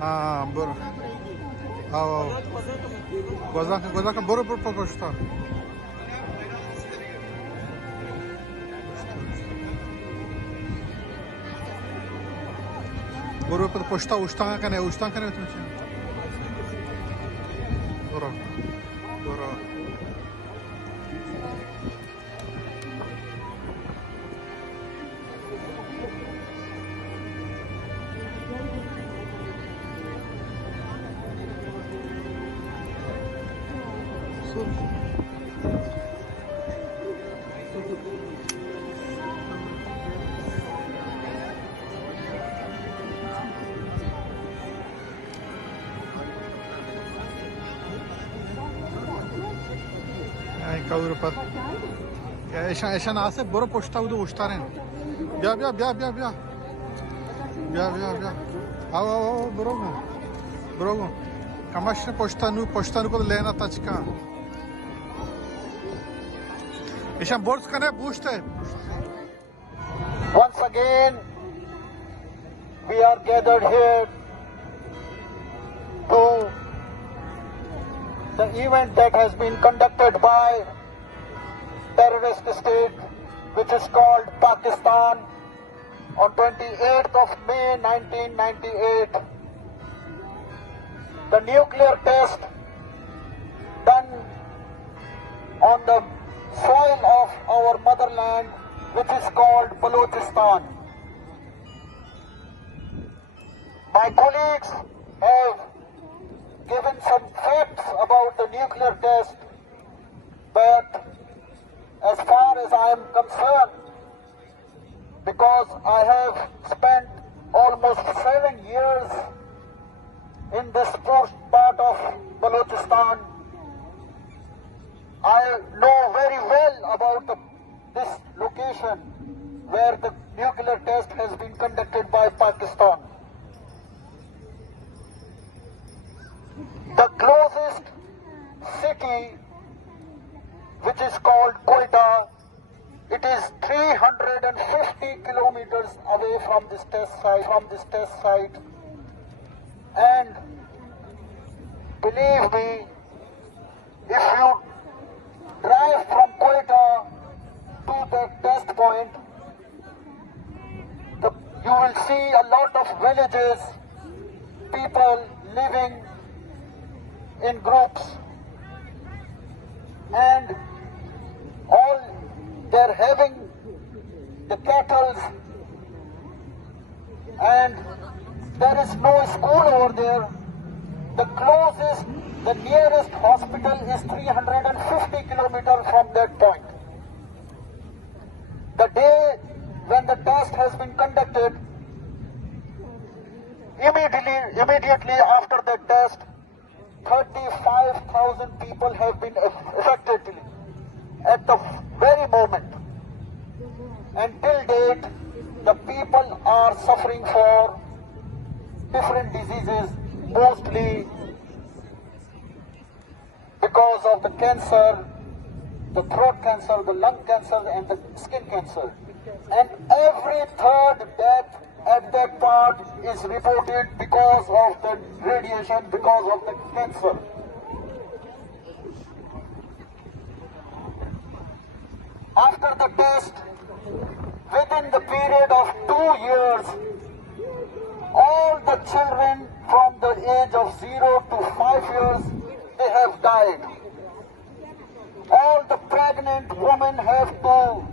برو گذاکن برو پشتا برو پشتا اشتان کنه تو برو Avrupa. Eşen asıp boru poşta udu uçtarın. Bia. Brogo. Kamaşne poşta nu ko lena taçka. Eşen borç kane buçte. Once again, we are gathered here to the event that has been conducted by terrorist state which is called Pakistan on 28th of May 1998. The nuclear test done on the soil of our motherland which is called Balochistan. My colleagues have given some facts about the nuclear test, but as far as I am concerned, because I have spent almost 7 years in this part of Balochistan, I know very well about this location where the nuclear test has been conducted by Pakistan. The closest city, which is called Quetta, it is 350 kilometers away from this test site. And believe me, if you drive from Quetta to the test point, you will see a lot of villages, people living in groups, and all they're having the cattle, and there is no school over there. The nearest hospital is 350 kilometers from that point. The day when the test has been conducted, immediately after the test, 35,000 people have been affected at the very moment. And till date, the people are suffering for different diseases, mostly because of the cancer, the throat cancer, the lung cancer, and the skin cancer. And every third death at that part is reported because of the radiation, because of the cancer. After the test, within the period of 2 years, all the children from the age of 0 to 5 years, they have died. All the pregnant women have to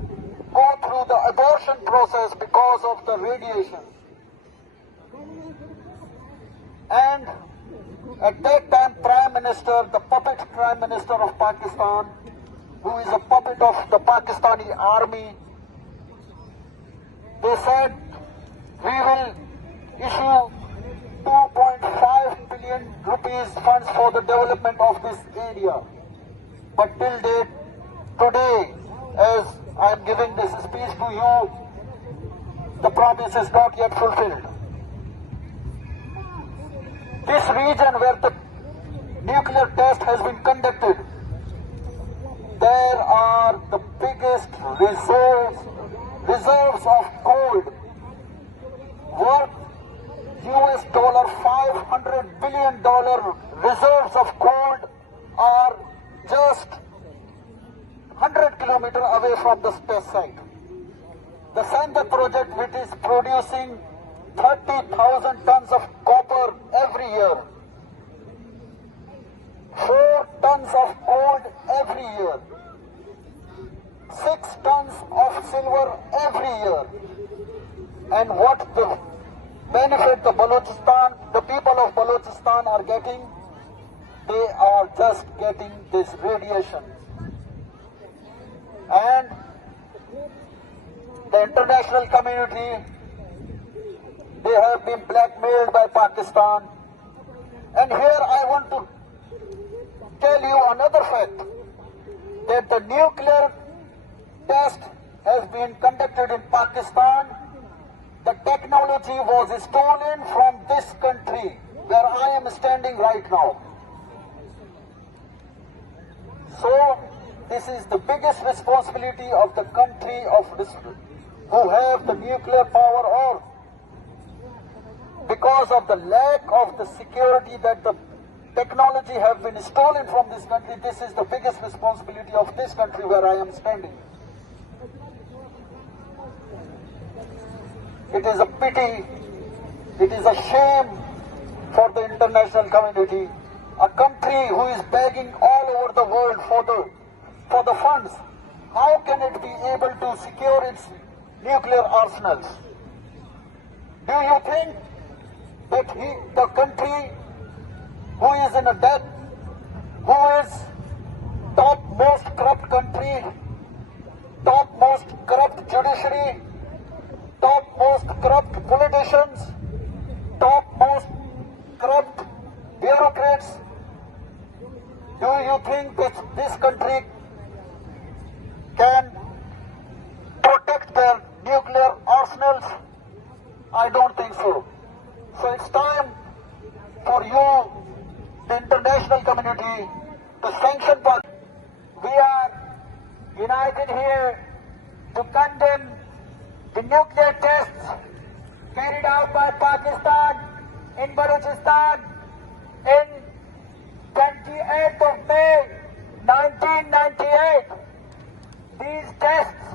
go through the abortion process because of the radiation. And at that time, Prime Minister, the puppet Prime Minister of Pakistan, who is a puppet of the Pakistani army, they said, we will issue 2.5 billion rupees funds for the development of this area. But till date, today, as I am giving this speech to you, the promise is not yet fulfilled. This region where the nuclear test has been conducted, there are the biggest reserves of gold worth US dollar $500 billion reserves of gold are just 100 kilometers away from the space site. The Sandha project, which is producing 30,000 tons of copper every year, 4 tons of gold every year, 6 tons of silver every year. And what the benefit the people of Balochistan are getting? They are just getting this radiation. And the international community, they have been blackmailed by Pakistan. And here I want to tell you another fact, that the nuclear test has been conducted in Pakistan. The technology was stolen from this country where I am standing right now. So this is the biggest responsibility of the country who have the nuclear power, or because of the lack of the security that the technology have been stolen from this country. This is the biggest responsibility of this country where I am standing. It is a pity, it is a shame for the international community. A country who is begging all over the world for the funds, how can it be able to secure its nuclear arsenals? Do you think that the country who is in a debt, who is topmost corrupt country, topmost corrupt judiciary, topmost corrupt politicians, topmost corrupt bureaucrats, do you think that this country can protect their nuclear arsenals? I don't think so. So it's time for you, the international community, to sanction Pakistan. We are united here to condemn the nuclear tests carried out by Pakistan in Balochistan in 28th of May 1998. These tests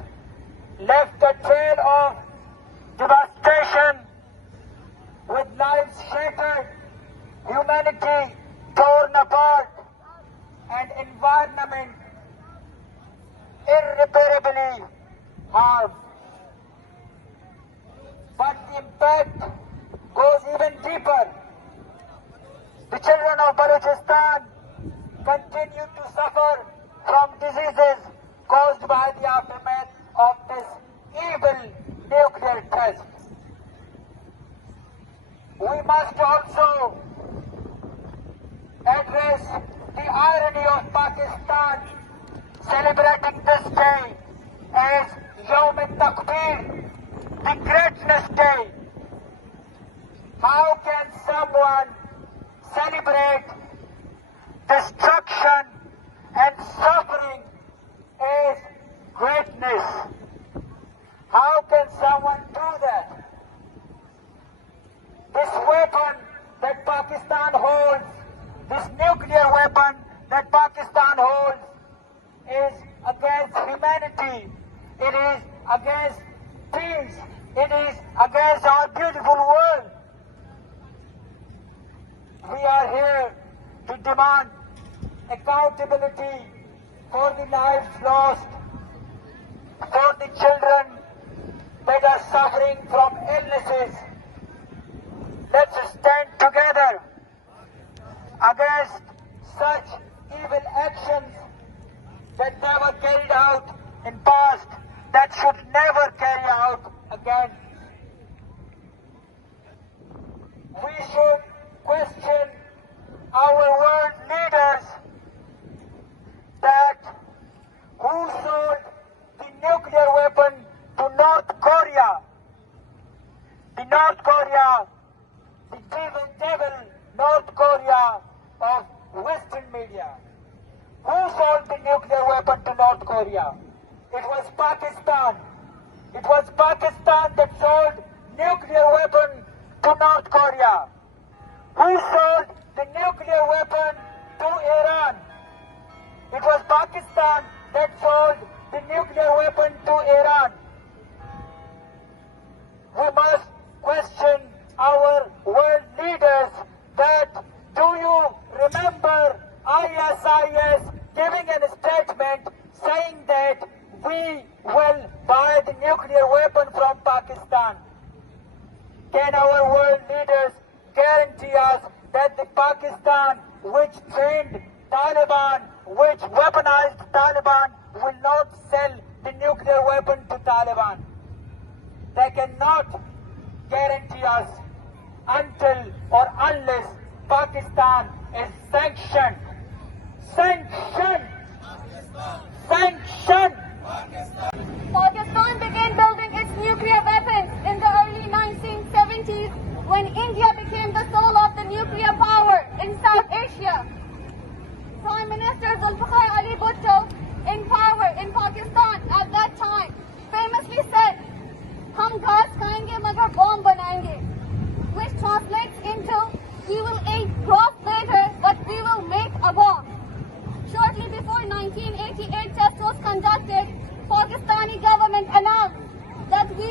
left a trail of devastation with lives shattered, humanity torn apart, and environment irreparably harmed. But the impact goes even deeper. The children of Balochistan continue to suffer from diseases caused by the aftermath of this evil nuclear test. We must also address the irony of Pakistan celebrating this day as Yawm al-Takbir, the Greatness Day. How can someone celebrate destruction and suffering as greatness? How can someone do that? This weapon that Pakistan holds, this nuclear weapon that Pakistan holds, is against humanity. It is against peace. It is against our beautiful world. We are here to demand accountability for the lives lost, for the children that are suffering from illnesses. Let's stand together against such evil actions that never carried out in past, that should never carry out again. We should question our world leaders that who sold the nuclear weapon to North Korea. The North Korea, the devil North Korea of Western media. Who sold the nuclear weapon to North Korea? It was Pakistan. It was Pakistan that sold nuclear weapon to North Korea? Who sold the nuclear weapon to Iran? It was Pakistan that sold the nuclear weapon to Iran. We must question our world leaders that, do you remember ISIS giving a statement saying that we will buy the nuclear weapon from Pakistan? Can our world leaders guarantee us that the Pakistan which trained Taliban, which weaponized Taliban, will not sell the nuclear weapon to Taliban? They cannot guarantee us until or unless Pakistan is sanctioned. Sanctioned! Sanctioned! Pakistan began building its nuclear weapons in the early 1970s when India became the soul of the nuclear power in South Asia. Prime Minister Ali Bhutto, in power in Pakistan at that time, famously said, "Hum ghas khayenge magar bomb banayenge," which translates into, "We will eat grass later, but we will make a bomb." Shortly before 1988 test was conducted, Pakistani government announced that we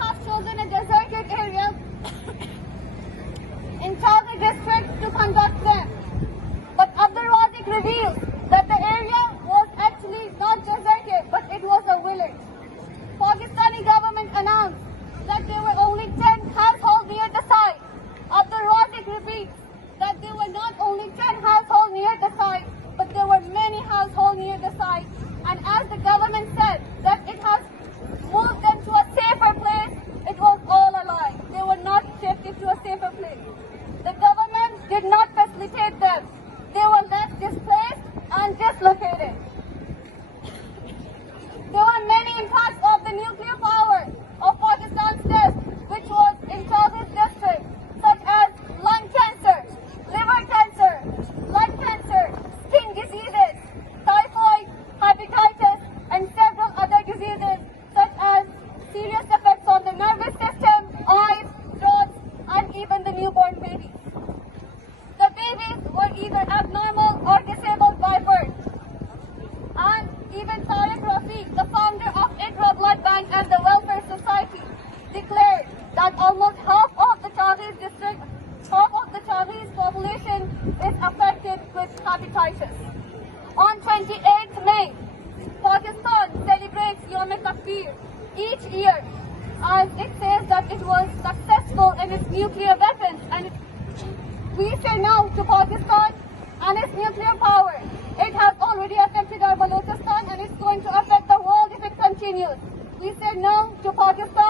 have chosen a deserted area in Chowdhury district to conduct them. But Abdul Razik reveals that the area was actually not deserted, but it was a village. Pakistani government announced that there were only 10 households near the site. Abdul Razik repeats that there were not only 10 households near the site, but there were many households near the site. And as the government said that it has moved them to a safer place, it was all a lie. They were not shifted to a safer place. The government did not facilitate them. They were left displaced and dislocated. There were many impacts of the nuclear power of Pakistan's test, which was in Chowdhury district, such as lung cancer, liver cancer, blood cancer, skin diseases, typhoid, hepatitis, and several other diseases, such as serious effects on the nervous system, eyes, throat, and even the newborn babies. The babies were either abnormal or disabled by birth. And even Tariq Rafiq, the founder of IDRA Blood Bank and the Welfare Society, declared that almost half of the Chowdhury's population is affected with hepatitis. On 28th May, Pakistan celebrates Yom Takbir each year, as it says that it was successful in its nuclear weapons. And we say no to Pakistan and its nuclear power. It has already affected our Balochistan and it's going to affect the world if it continues. We say no to Pakistan